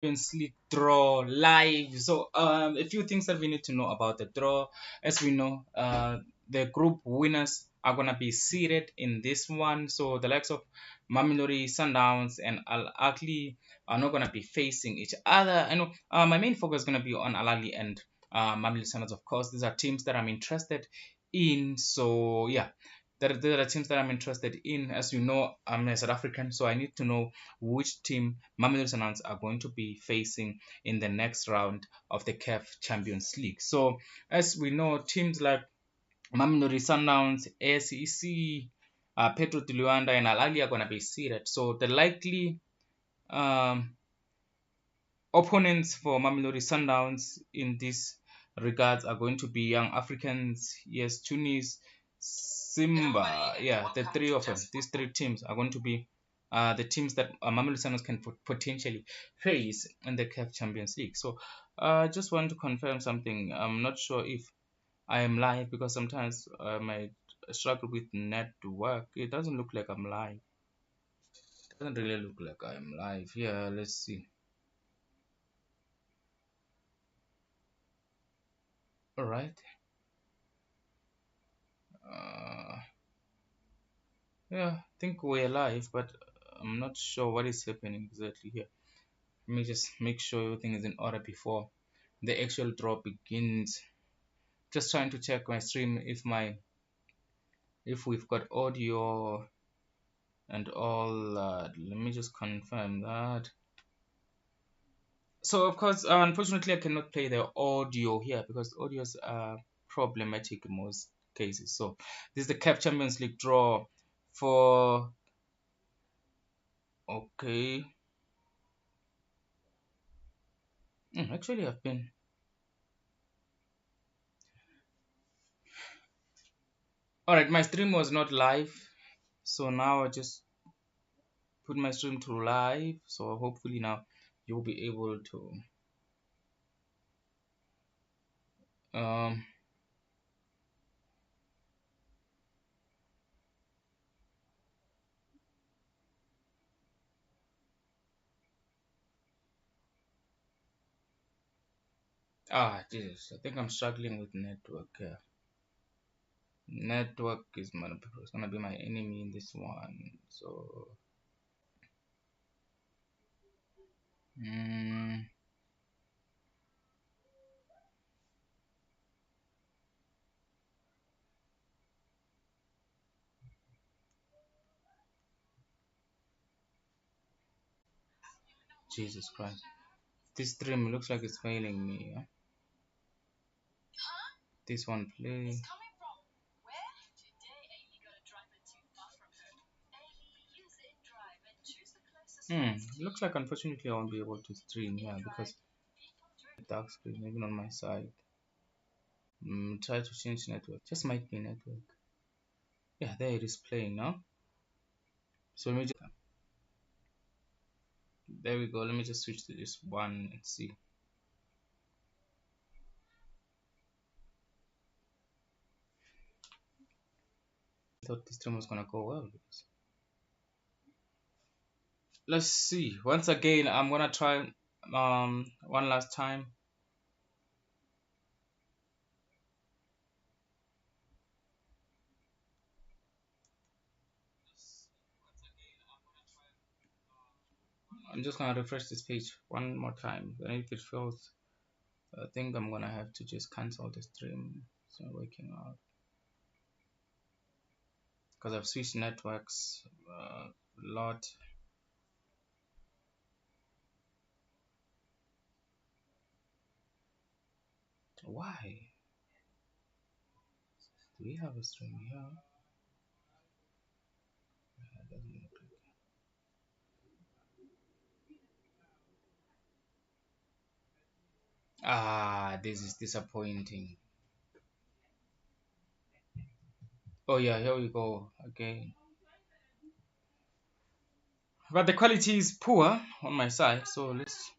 Champions League draw live. So a few things that we need to know about the draw. As we know, the group winners are gonna be seeded in this one. So the likes of Mamelodi Sundowns and Ahly are not gonna be facing each other. I know my main focus is gonna be on Ahly and Mamelodi Sundowns. Of course, these are teams that I'm interested in. So yeah, there are teams that I'm interested in. As you know, I'm a South African, so I need to know which team Mamelodi Sundows are going to be facing in the next round of the CAF Champions League. So, as we know, teams like Mamelodi Sundowns, ASEC, Petro de Luanda, and Al Ahly are going to be seeded. So, the likely um, opponents for Mamelodi Sundowns in this regards are going to be Young Africans, yes, Tunis, Simba. Yeah, the three of them. These three teams are going to be the teams that Mamelodi Sundowns can potentially face in the CAF Champions League. So I just want to confirm something. I'm not sure if I am live because sometimes I might struggle with network. It doesn't look like I'm live. It doesn't really look like I'm live. Yeah, let's see. All right. Uh, Yeah, I think we're live, but I'm not sure what is happening exactly here. Let me just make sure everything is in order before the actual draw begins. Just trying to check my stream if we've got audio and all. Let me just confirm that. So of course, unfortunately, I cannot play the audio here because audios are problematic in most cases. So this is the CAF Champions League draw for. Okay. Actually, I've been. Alright, my stream was not live, so now I just put my stream to live. So hopefully now you'll be able to. Um, Jesus, I think I'm struggling with network. Network is gonna be my enemy in this one. So, mm, Jesus Christ, this stream looks like it's failing me. This one play. Looks like unfortunately I won't be able to stream here because dark screen even on my side. Try to change network. Just might be network. Yeah, there it is playing now. So let me just, there we go. Let me just switch to this one and see. I thought this stream was gonna go well because let's see. Once again, I'm gonna try one last time. I'm just gonna refresh this page one more time. And if it fails, I think I'm gonna have to just cancel the stream. It's not working out because I've switched networks a lot. Why? Do we have a stream here? That doesn't look like. This is disappointing. Oh yeah, here we go again. But the quality is poor on my side, so let's.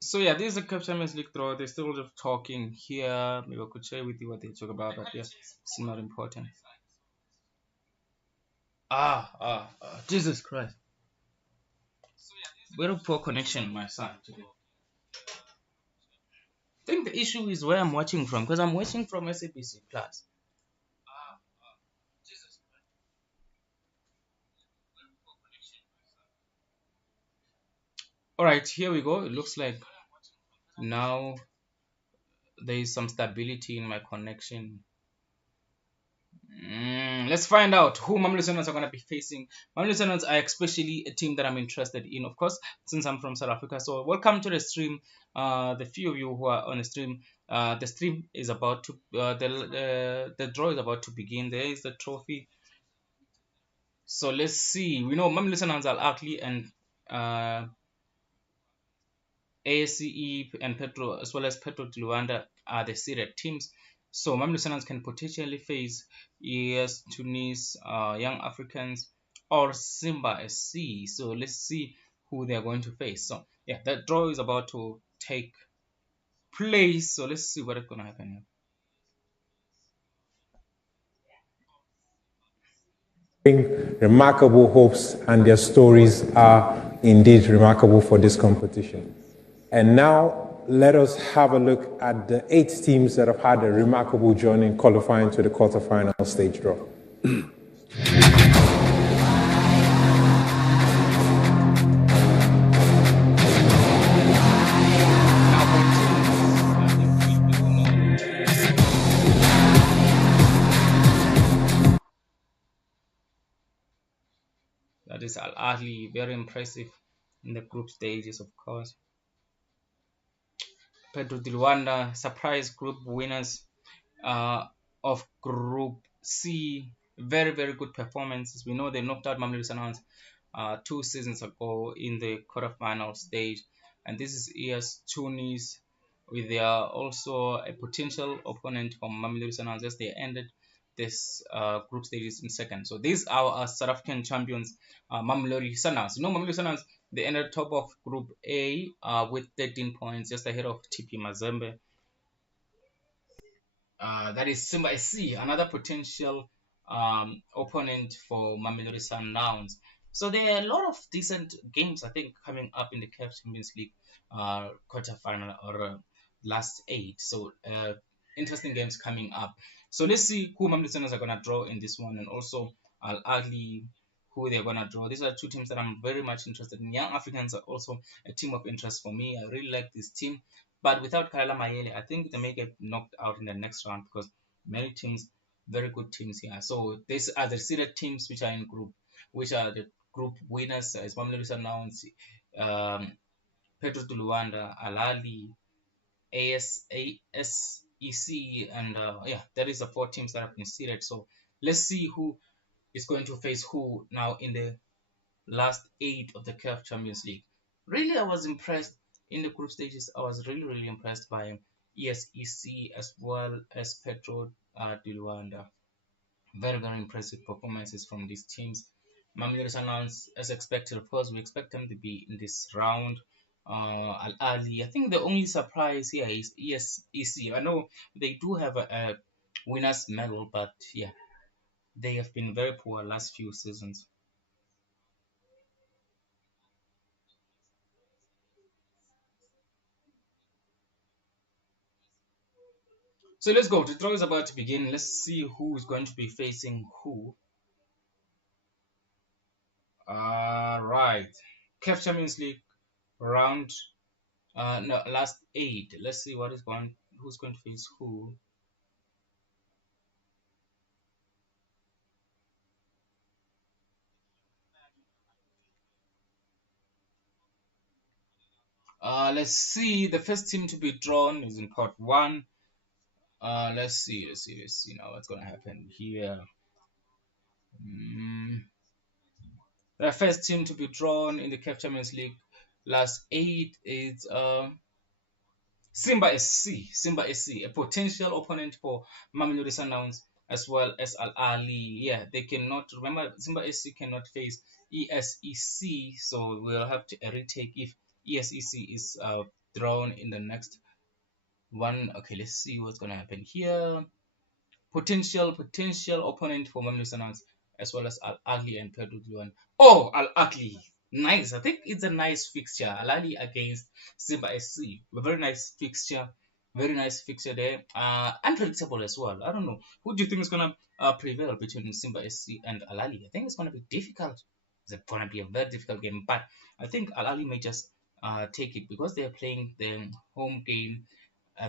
So yeah, this is a CAF Champions League draw. They're still just talking here. Maybe I could share with you what they talk about, but yeah, it's not important. Jesus Christ. Very poor connection, my son. Today. I think the issue is where I'm watching from because I'm watching from SABC Plus. All right, here we go. It looks like now there is some stability in my connection. Let's find out who Mamelodi Sundows are going to be facing. Mamelodi Sundows are especially a team that I'm interested in, of course, since I'm from South Africa. So welcome to the stream. The few of you who are on the stream, the stream is about to, the draw is about to begin. There is the trophy. So let's see. We know Mamelodi Sundows are Ahly and uh, ASCE and Petro, as well as Petro de Luanda, are the seeded teams. So Mamelodi Sundowns can potentially face ES, Tunis, Young Africans, or Simba SC. So let's see who they're going to face. So yeah, the draw is about to take place. So let's see what is going to happen here. Remarkable hopes, and their stories are indeed remarkable for this competition. And now let us have a look at the 8 teams that have had a remarkable journey qualifying to the quarterfinal stage draw. That is Al Ahly, very impressive in the group stages, of course. Pedro de Luanda, surprise group winners of Group C. Very, very good performances. We know they knocked out Mamelodi Sundows 2 seasons ago in the quarterfinal stage. And this is ES Tunis, with their also a potential opponent from Mamelodi Sundows as they ended this group stages in second. So these are our South African champions, Mamelodi Sundows. You know, Mamelodi Sundows, they ended top of Group A with 13 points, just ahead of TP Mazembe. That is Simba SC, another potential opponent for Mamelodi Sundowns. So there are a lot of decent games, I think, coming up in the CAF Champions League quarterfinal or last 8. So interesting games coming up. So let's see who Mamelodi Sundowns are going to draw in this one, and also Al Ahly, who they're going to draw. These are 2 teams that I'm very much interested in. Young Africans are also a team of interest for me. I really like this team. But without Kaila Mayele, I think they may get knocked out in the next round because many teams, very good teams here. So these are the seeded teams which are in group, which are the group winners as Mamelodi Sundowns, Petro de Luanda, Alali, ASEC, and yeah, that is the 4 teams that have been seeded. So let's see who is going to face who now in the last 8 of the CAF Champions League. Really, I was impressed in the group stages. I was really, really impressed by ESEC as well as Petro de Luanda. Very, very impressive performances from these teams. Mamelodi Sundowns, as expected, of course, we expect them to be in this round. Al Ahly, I think the only surprise here is ESEC. I know they do have a winner's medal, but yeah, they have been very poor last few seasons. So let's go. The draw is about to begin. Let's see who is going to be facing who. Right. CAF Champions League round no, last 8. Let's see who's going to face who. Let's see. The first team to be drawn is in part 1. Let's see now what's gonna happen here. The first team to be drawn in the CAF Champions League last 8 is Simba SC, Simba SC, a potential opponent for Mamelodi Sundowns as well as Al Ahly. Yeah, they cannot remember Simba SC cannot face ESEC, so we'll have to retake if ESEC is drawn in the next one. Okay, let's see what's gonna happen here. Potential opponent for Mamelodi Sundowns as well as Al Ahly and Pedro Luan. Oh, Al Ahly. Nice. I think it's a nice fixture. Al Ahly against Simba SC. A very nice fixture. Very nice fixture there. Unpredictable as well. I don't know. Who do you think is going to prevail between Simba SC and Al Ahly? I think it's going to be difficult. It's going to be a very difficult game. But I think Al Ahly may just take it because they're playing their home game,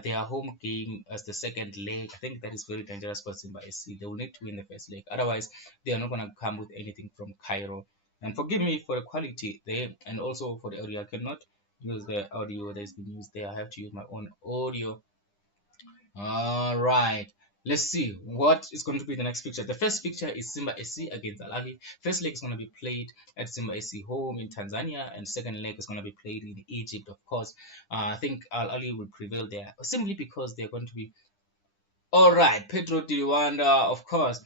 their home game as the second leg. I think that is very dangerous for Simba SC. They will need to win the first leg. Otherwise, they are not going to come with anything from Cairo. And forgive me for the quality there and also for the audio. I cannot use the audio that has been used there. I have to use my own audio. All right. Let's see what is going to be the next fixture. The first fixture is Simba SC against Al Ahly. First leg is going to be played at Simba SC home in Tanzania, and second leg is going to be played in Egypt, of course. I think Al Ahly will prevail there simply because they're going to be all right. Pedro de Luanda, of course.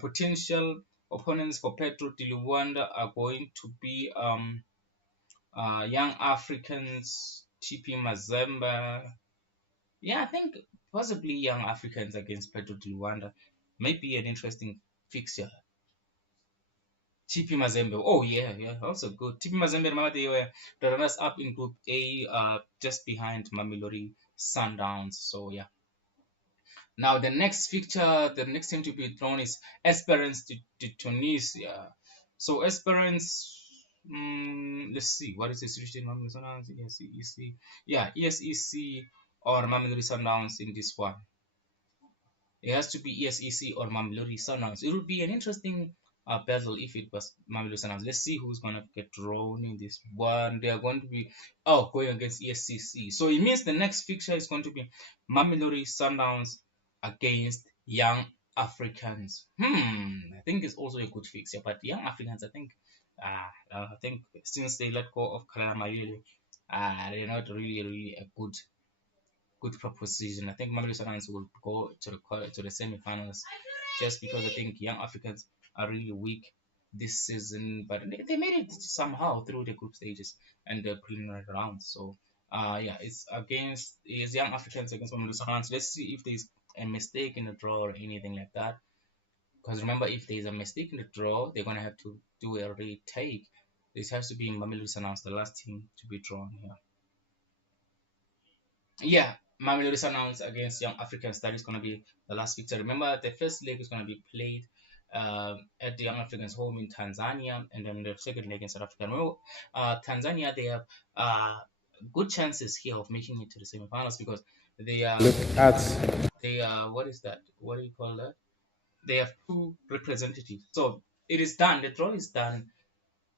Potential opponents for Pedro de Luanda are going to be Young Africans, TP Mazembe. Yeah, I think possibly Young Africans against Pedro de Luanda might be an interesting fixture. TP Mazembe. Oh yeah, yeah, also good. TP Mazembe, remember they were the runners up in Group A, just behind Mamelodi Sundowns. So yeah. Now the next fixture, the next team to be drawn is Esperance de Tunisia. So Esperance, let's see, what is the situation? Mamelodi Sundowns, ESEC, yeah, ESEC or Mamelodi Sundowns in this one. It has to be ESEC or Mamelodi Sundows. It would be an interesting battle if it was Mamelodi Sundows. Let's see who's going to get drawn in this one. They are going to be going against ESCC. So it means the next fixture is going to be Mamelodi Sundowns against Young Africans. I think it's also a good fixture, but Young Africans, I think since they let go of Kalamayele, they're not really a good proposition. I think Mamelodi Sundowns will go to the semi-finals just because I think Young Africans are really weak this season, but they made it somehow through the group stages and the preliminary rounds. So yeah, it's Young Africans against Mamelodi Sundowns. Let's see if there's a mistake in the draw or anything like that. Because remember, if there's a mistake in the draw, they're gonna have to do a retake. This has to be Mamelodi Sundowns, the last team to be drawn here. Yeah, Mamelodi Sundows against Young Africans. That is going to be the last fixture. Remember, the first leg is going to be played at the Young Africans' home in Tanzania, and then the second leg in South Africa. Remember, Tanzania, they have good chances here of making it to the semifinals because they are. Look at. They are. What is that? What do you call that? They have two representatives. So it is done. The draw is done.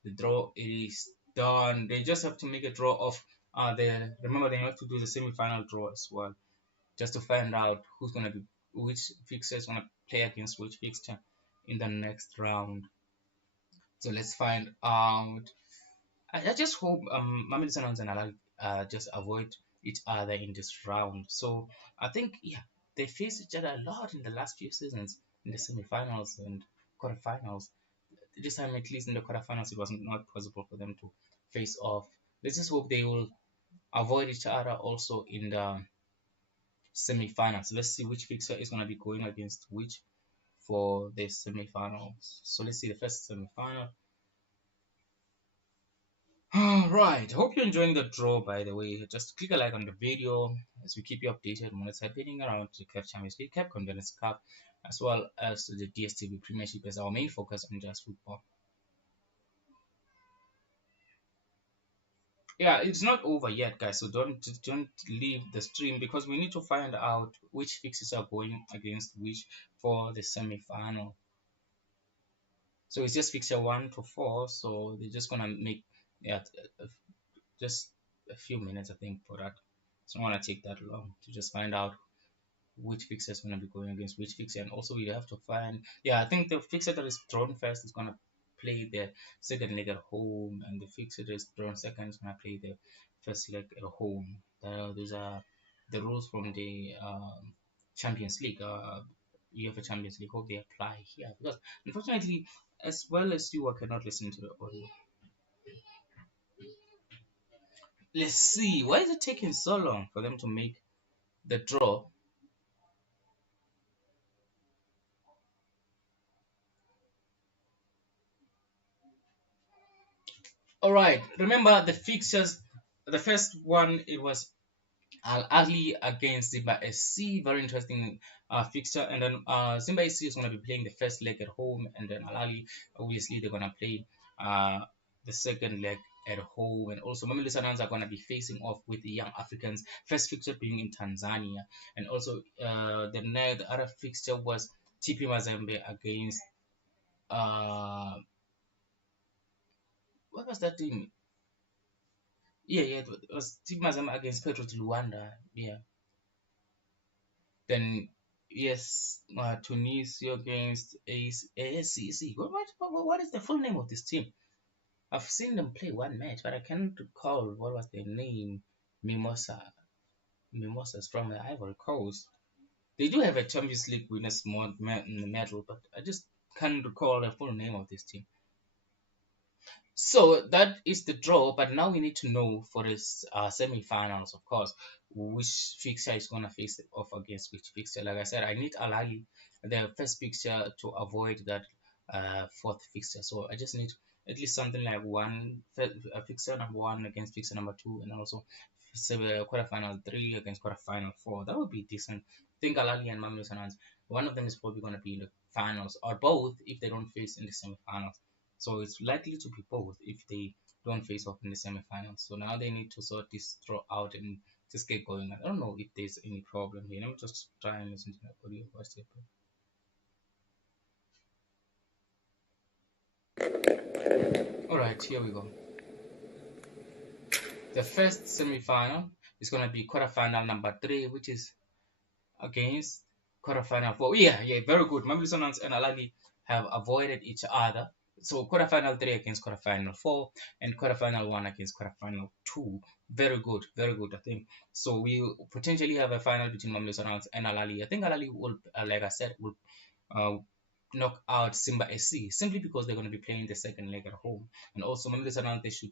The draw is done. They just have to make a draw of remember they have to do the semi-final draw as well, just to find out who's gonna be which fixture is gonna play against which fixture in the next round. So let's find out. I just hope Mamelodi Sundowns and Ahly just avoid each other in this round. So I think they faced each other a lot in the last few seasons in the semi-finals and quarterfinals. This time, at least in the quarterfinals, it was not possible for them to face off. Let's just hope they will avoid each other also in the semi-finals. Let's see which fixture is going to be going against which for the semi-finals. So let's see the first semi-final. All right, hope you're enjoying the draw, by the way. Just click a like on the video as we keep you updated on what's happening around the CAF Champions League, CAF Conference Cup, as well as the DStv Premiership as our main focus on just football. Yeah, it's not over yet, guys, so don't leave the stream because we need to find out which fixes are going against which for the semi-final. So it's just fixture 1 to 4, so they're just gonna make just a few minutes, I think, for that. It's not gonna take that long to just find out which fixture is gonna be going against which fixture, and also we have to find I think the fixture that is drawn first is gonna play the second leg at home, and the fixture that is drawn second is gonna play the first leg at home. These are the rules from the Champions League, UEFA Champions League. Hope they apply here because unfortunately, as well as you, I cannot listen to the audio. Let's see, why is it taking so long for them to make the draw? All right. Remember the fixtures. The first one, it was Al Ahly against Simba SC. Very interesting fixture. And then Simba SC is going to be playing the first leg at home, and then Al Ahly, obviously, they're going to play uh, the second leg at home. And also, Mamelodi Sundows are going to be facing off with the Young Africans. First fixture being in Tanzania, and also the other fixture was TP Mazembe against what was that team? Yeah, it was TP Mazembe against Petro Luanda. Yeah. Then yes, Tunisia against ASCC. What is the full name of this team? I've seen them play one match, but I can't recall what was their name. Mimosa, Mimosas from the Ivory Coast. They do have a Champions League winners medal, but I just can't recall the full name of this team. So that is the draw, but now we need to know for this semi-finals, of course, which fixture is gonna face off against which fixture. Like I said, I need Al Ahly, the first fixture, to avoid that fourth fixture. So I just need at least something like fixture number one against fixture number two, and also quarterfinal three against quarterfinal four. That would be decent. I think Al Ahly and Mamelodi Sundows, one of them is probably gonna be in the finals, or both if they don't face in the semi-finals. So it's likely to be both if they don't face off in the semifinals. So now they need to sort this draw out and just get going. I don't know if there's any problem here. Let me just try and listen to that audio first. Alright, here we go. The first semifinal is gonna be quarterfinal number three, which is against quarterfinal four. Yeah, very good. Mamelodi Sundows and Al Ahly have avoided each other. So quarterfinal three against quarterfinal four, and quarterfinal one against quarterfinal two. Very good, very good. I think so. We potentially have a final between Mamelodi Sundows and Al Ahly. I think Al Ahly will, like I said, will uh, knock out Simba SC simply because they're going to be playing the second leg at home, and also Mamelodi Sundows, they should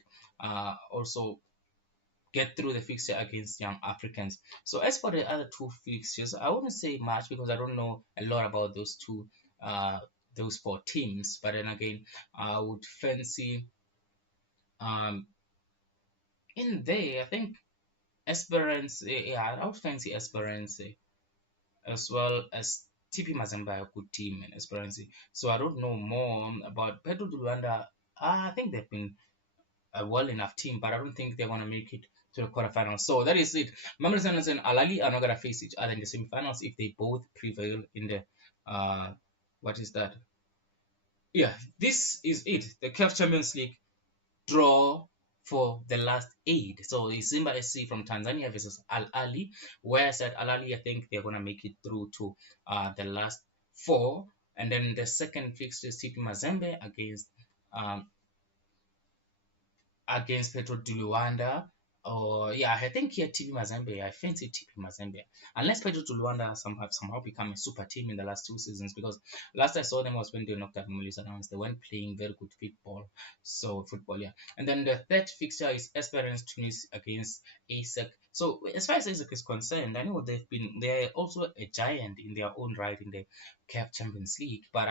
also get through the fixture against Young Africans. So as for the other two fixtures, I wouldn't say much because I don't know a lot about those four teams. But then again, I would fancy um in there. I think Esperance. Yeah, I would fancy Esperance as well as TP Mazembe, a good team in Esperance. So I don't know more about Pedro de Luanda. I think they've been a well enough team, but I don't think they're gonna make it to the quarterfinals. So that is it. Mamelodi Sundowns and Al Ahly are not gonna face each other in the semifinals if they both prevail in the what is that? Yeah, this is it. The CAF Champions League draw for the last eight. So it's Simba SC from Tanzania versus Al Ahly. Whereas at Al Ahly, I think they're gonna make it through to the last four. And then the second fixture is TP Mazembe um, against Petro de Luanda. Or yeah, I think here TP Mazembe. I fancy TP Mazembe, unless Petro de Luanda somehow become a super team in the last two seasons. Because last I saw them was when they knocked out Mamelodi Sundows. They weren't playing very good football, yeah. And then the third fixture is Esperance Tunis against ASEC. So as far as ASEC is concerned, I know they're also a giant in their own right in the CAF Champions League, but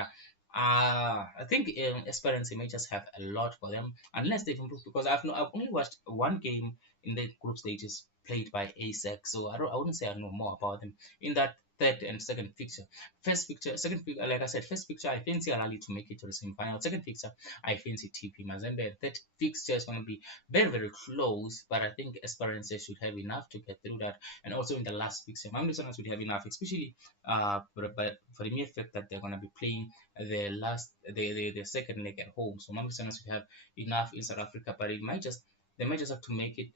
I think Esperance may just have a lot for them unless they've improved, because I've only watched one game in the group stages played by ASEC, so I wouldn't say I know more about them in that third and second fixture. First fixture, second fixture, like I said, first fixture I fancy Al Ahly to make it to the semi-final. Second fixture I fancy TP Mazembe. Third fixture is going to be very close, but I think Esperance should have enough to get through that. And also in the last fixture, Mamelodi Sundows would have enough, especially for the mere fact that they're going to be playing the second leg at home. So Mamelodi Sundows should have enough in South Africa, but they might just have to make it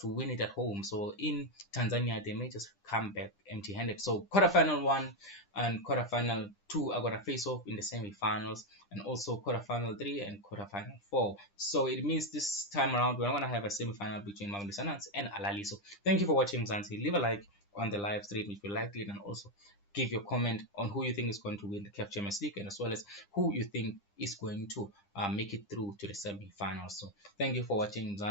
to win it at home. So in Tanzania, they may just come back empty-handed. So quarterfinal one and quarterfinal two are gonna face off in the semi-finals, and also quarterfinal three and quarterfinal four. So it means this time around we're gonna have a semi-final between Mamelodi Sundowns and Al Ahly. So thank you for watching, Zanzi. Leave a like on the live stream if you liked it, and also give your comment on who you think is going to win the CAF Champions League, and as well as who you think is going to make it through to the semi-finals. So thank you for watching.